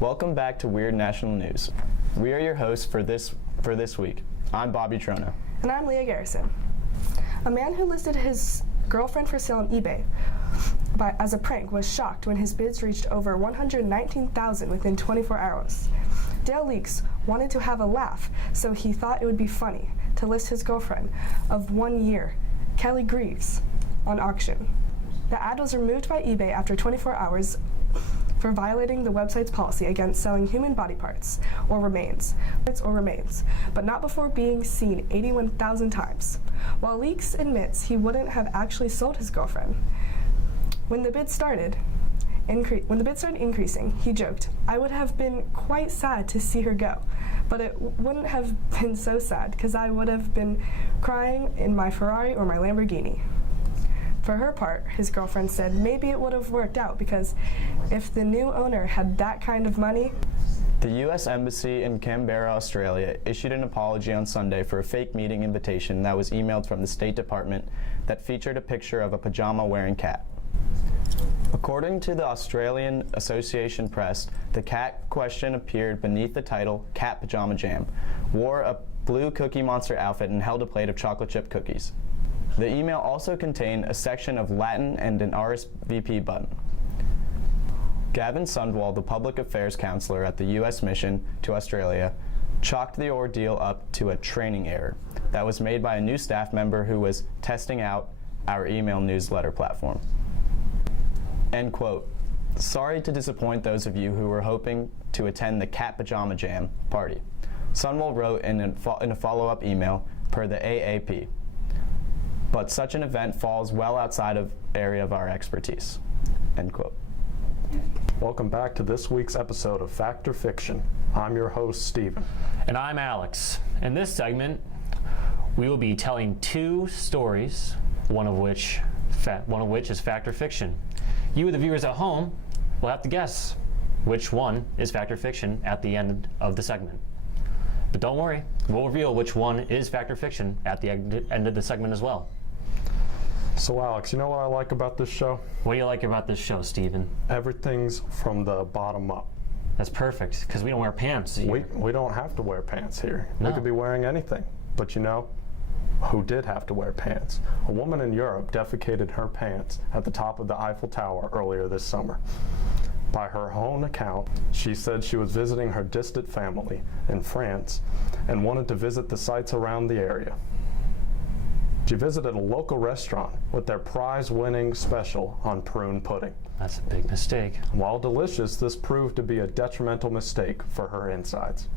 Welcome back to Weird National News. We are your hosts for this week. I'm Bobby Trono. And I'm Leah Garrison. A man who listed his girlfriend for sale on eBay as a prank was shocked when his bids reached over $119,000 within 24 hours. Dale Leaks wanted to have a laugh, so he thought it would be funny to list his girlfriend of 1 year, Kelly Greaves, on auction. The ad was removed by eBay after 24 hours for violating the website's policy against selling human body parts or remains, but not before being seen 81,000 times. While Leaks admits he wouldn't have actually sold his girlfriend, when the bid started increasing, he joked, "I would have been quite sad to see her go, but it wouldn't have been so sad because I would have been crying in my Ferrari or my Lamborghini." For her part, his girlfriend said maybe it would have worked out because if the new owner had that kind of money. The U.S. Embassy in Canberra, Australia, issued an apology on Sunday for a fake meeting invitation that was emailed from the State Department that featured a picture of a pajama-wearing cat. According to the Australian Association Press, the cat question appeared beneath the title Cat Pajama Jam, wore a blue Cookie Monster outfit, and held a plate of chocolate chip cookies. The email also contained a section of Latin and an RSVP button. Gavin Sundwall, the public affairs counselor at the U.S. mission to Australia, chalked the ordeal up to a training error that was made by a new staff member who was testing out our email newsletter platform. End quote. Sorry to disappoint those of you who were hoping to attend the Cat Pajama Jam party, Sundwall wrote in a follow-up email per the AAP. But such an event falls well outside of area of our expertise. End quote. Welcome back to this week's episode of Fact or Fiction. I'm your host, Steven. And I'm Alex. In this segment, we will be telling two stories, one of which is fact or fiction. You, the viewers at home, will have to guess which one is fact or fiction at the end of the segment. But don't worry, we'll reveal which one is fact or fiction at the end of the segment as well. So Alex, you know what I like about this show? What do you like about this show, Steven? Everything's from the bottom up. That's perfect, because we don't wear pants here. We don't have to wear pants here. No. We could be wearing anything. But you know who did have to wear pants? A woman in Europe defecated her pants at the top of the Eiffel Tower earlier this summer. By her own account, she said she was visiting her distant family in France and wanted to visit the sites around the area. She visited a local restaurant with their prize-winning special on prune pudding. That's a big mistake. While delicious, this proved to be a detrimental mistake for her insides.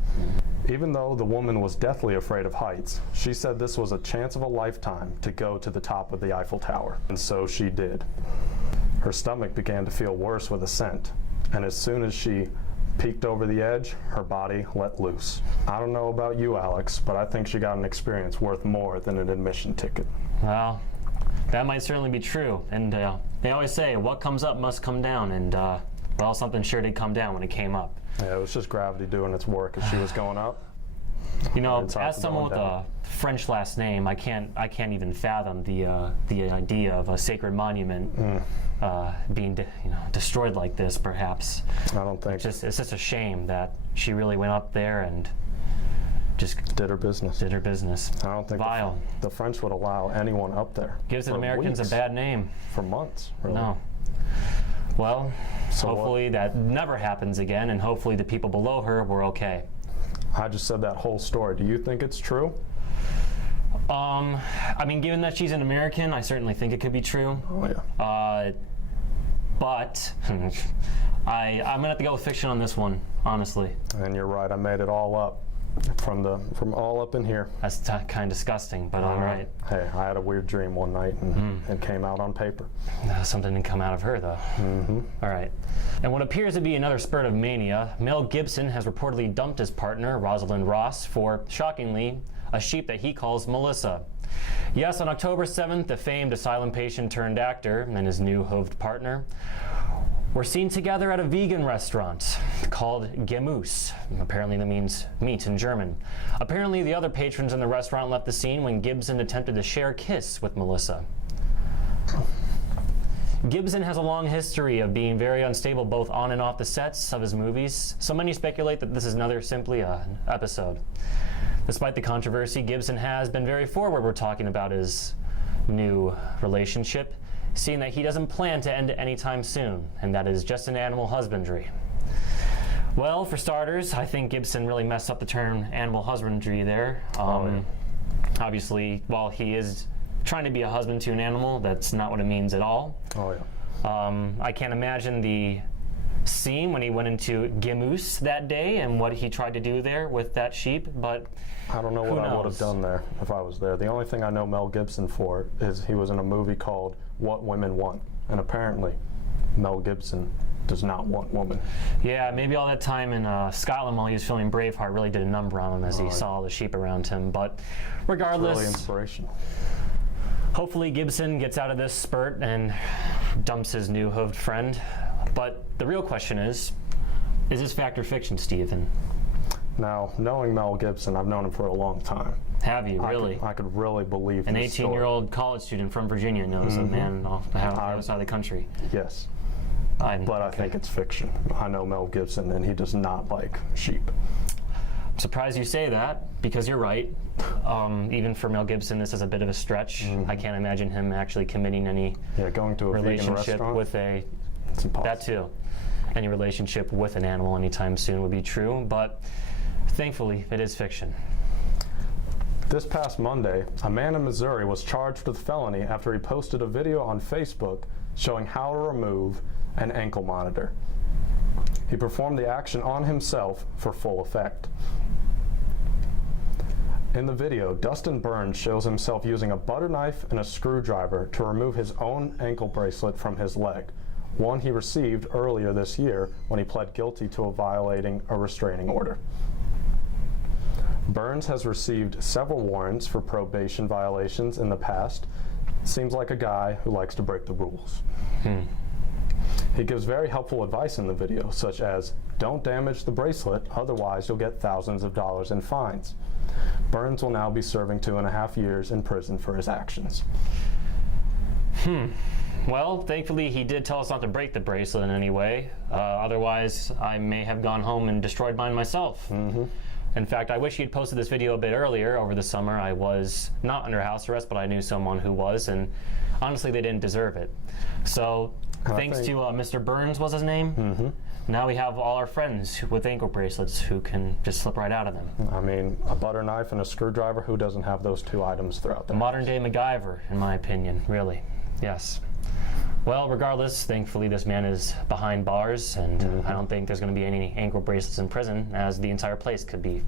Even though the woman was deathly afraid of heights, she said this was a chance of a lifetime to go to the top of the Eiffel Tower, and so she did. Her stomach began to feel worse with ascent, and as soon as she peeked over the edge, her body let loose. I don't know about you, Alex, but I think she got an experience worth more than an admission ticket. Well, that might certainly be true. And they always say, what comes up must come down. And, well, something sure did come down when it came up. Yeah, it was just gravity doing its work as she was going up. You know, as someone with a French last name, I can't even fathom the idea of a sacred monument being destroyed like this. Perhaps I don't think it's just a shame that she really went up there and just did her business. I don't think vile. The French would allow anyone up there. Gives the Americans weeks, a bad name for months. Really. No. Well, so hopefully that never happens again, and hopefully the people below her were okay. I just said that whole story. Do you think it's true? I mean, given that she's an American, I certainly think it could be true. Oh, yeah. But I'm gonna have to go with fiction on this one, honestly. And you're right. I made it all up from all up in here. That's kind of disgusting, but all right. Hey, I had a weird dream one night, and it came out on paper. Something didn't come out of her, though. All right. And what appears to be another spurt of mania, Mel Gibson has reportedly dumped his partner, Rosalind Ross, for, shockingly, a sheep that he calls Melissa. Yes, on October 7th, the famed asylum patient turned actor and his new hooved partner were seen together at a vegan restaurant called Gemüse. Apparently that means meat in German. Apparently the other patrons in the restaurant left the scene when Gibson attempted to share a kiss with Melissa. Gibson has a long history of being very unstable both on and off the sets of his movies, so many speculate that this is simply an episode. Despite the controversy, Gibson has been very forward when talking about his new relationship, seeing that he doesn't plan to end it anytime soon, and that is just in animal husbandry. Well, for starters, I think Gibson really messed up the term animal husbandry there. Obviously, while he is trying to be a husband to an animal, that's not what it means at all. Oh, yeah. I can't imagine the scene when he went into Gimus that day and what he tried to do there with that sheep, but I don't know what I would have done there if I was there. The only thing I know Mel Gibson for is he was in a movie called What Women Want, and apparently Mel Gibson does not want women. Yeah, maybe all that time in Scotland while he was filming Braveheart really did a number on him as he saw all the sheep around him, but regardless, Really inspirational. hopefully Gibson gets out of this spurt and dumps his new hooved friend. But the real question is this fact or fiction, Stephen? Now, knowing Mel Gibson, I've known him for a long time. Have you, really? I could really believe An this story. 18-year-old college student from Virginia knows a man off the other side of the country. Yes, But but I think it's fiction. I know Mel Gibson, and he does not like sheep. I'm surprised you say that, because you're right. Even for Mel Gibson, this is a bit of a stretch. I can't imagine him actually committing any Yeah, going to a vegan relationship restaurant, with a... it's impossible. That too. Any relationship with an animal anytime soon would be true, but thankfully it is fiction. This past Monday, a man in Missouri was charged with felony after he posted a video on Facebook showing how to remove an ankle monitor. He performed the action on himself for full effect. In the video, Dustin Burns shows himself using a butter knife and a screwdriver to remove his own ankle bracelet from his leg, one he received earlier this year when he pled guilty to violating a restraining order. Burns has received several warrants for probation violations in the past. Seems like a guy who likes to break the rules. He gives very helpful advice in the video, such as, don't damage the bracelet, otherwise you'll get thousands of dollars in fines. Burns will now be serving 2.5 years in prison for his actions. Well, thankfully he did tell us not to break the bracelet in any way. Otherwise, I may have gone home and destroyed mine myself. In fact, I wish he had posted this video a bit earlier over the summer. I was not under house arrest, but I knew someone who was, and honestly, they didn't deserve it. So, thanks to Mr. Burns was his name. Now we have all our friends with ankle bracelets who can just slip right out of them. I mean, a butter knife and a screwdriver, who doesn't have those two items throughout The their modern day MacGyver, in my opinion, really. Yes. Well, regardless, thankfully this man is behind bars, and I don't think there's going to be any ankle bracelets in prison, as the entire place could be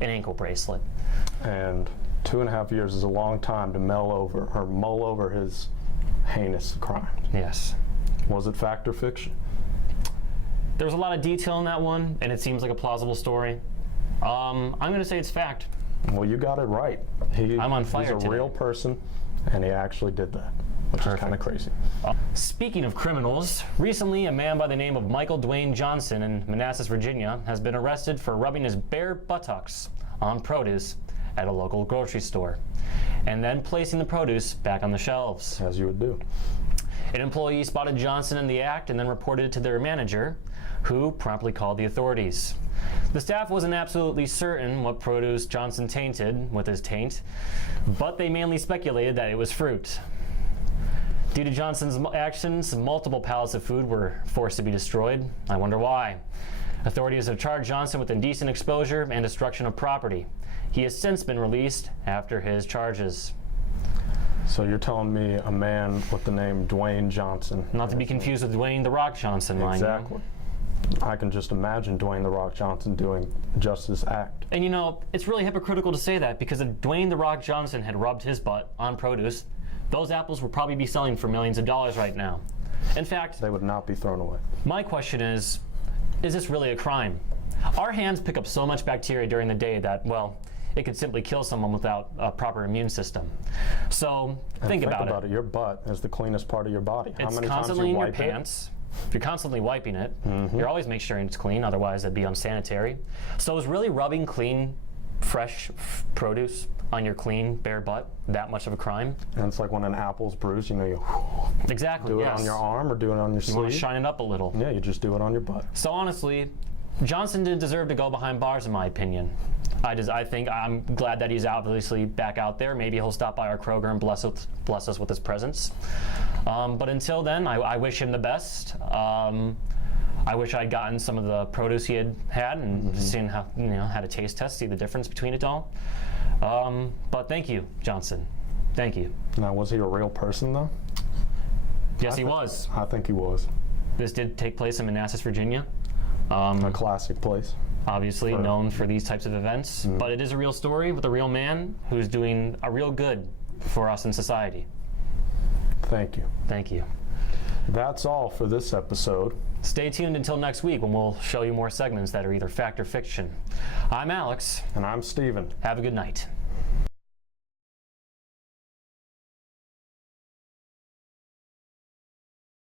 an ankle bracelet. And 2.5 years is a long time to mull over his heinous crime. Yes. Was it fact or fiction? There was a lot of detail in that one, and it seems like a plausible story. I'm going to say it's fact. Well, you got it right. I'm on fire He's a today. real person, and he actually did that, which is kind of crazy. Speaking of criminals, recently a man by the name of Michael Dwayne Johnson in Manassas, Virginia, has been arrested for rubbing his bare buttocks on produce at a local grocery store, and then placing the produce back on the shelves. As you would do. An employee spotted Johnson in the act and then reported it to their manager, who promptly called the authorities. The staff wasn't absolutely certain what produce Johnson tainted with his taint, but they mainly speculated that it was fruit. Due to Johnson's actions, multiple pallets of food were forced to be destroyed. I wonder why. Authorities have charged Johnson with indecent exposure and destruction of property. He has since been released after his charges. So you're telling me a man with the name Dwayne Johnson. Not to be confused with Dwayne "The Rock" Johnson, mind you. Exactly. I can just imagine Dwayne "The Rock" Johnson doing just this act. And you know, it's really hypocritical to say that, because if Dwayne "The Rock" Johnson had rubbed his butt on produce, those apples would probably be selling for millions of dollars right now. In fact, They would not be thrown away. my question is this really a crime? Our hands pick up so much bacteria during the day that, well, it could simply kill someone without a proper immune system. So think about it. Your butt is the cleanest part of your body. How It's many times constantly you in your wipe it? pants. If you're constantly wiping it, you're always making sure it's clean, otherwise it'd be unsanitary. So is really rubbing clean, fresh produce on your clean, bare butt that much of a crime. And it's like when an apple's bruised, you Exactly, do it yes. on your arm or do it on your You want to sleeve. shine it up a little. Yeah, you just do it on your butt. So honestly, Johnson didn't deserve to go behind bars, in my opinion. I think I'm glad that he's obviously back out there. Maybe he'll stop by our Kroger and bless us with his presence. But until then, I wish him the best. I wish I'd gotten some of the produce he had and seen how, had a taste test, see the difference between it all. But thank you, Johnson. Thank you. Now, was he a real person, though? Yes, he was. I think he was. This did take place in Manassas, Virginia. A classic place. Obviously known for these types of events, but it is a real story with a real man who's doing a real good for us in society. Thank you. Thank you. That's all for this episode. Stay tuned until next week when we'll show you more segments that are either fact or fiction. I'm Alex. And I'm Steven. Have a good night.